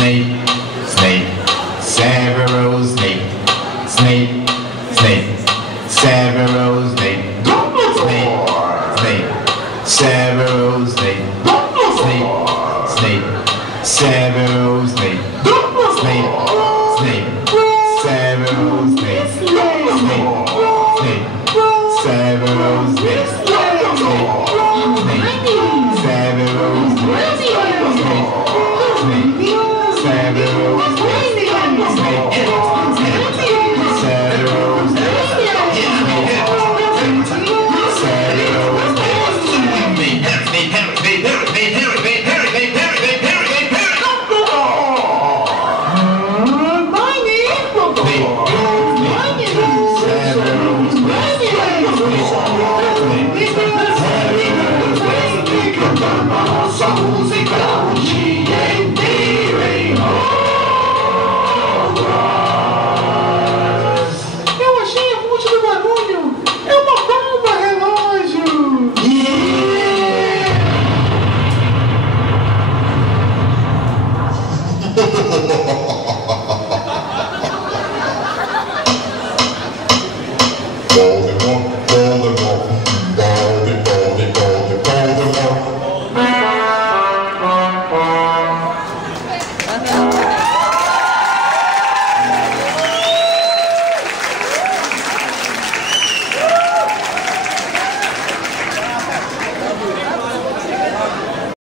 Snape, Snape, Severus Snape, Snape, Snape, Severus Snape, Snape, Snape, Severus Snape, Snape, Snape, Severus Snape, Snape, Snape, Severus Snape, Snape, Snape, Severus Snape, Nossa música o dia inteiro em Hogwarts. Eu achei a fonte do barulho. É uma bomba relógio. Yeah!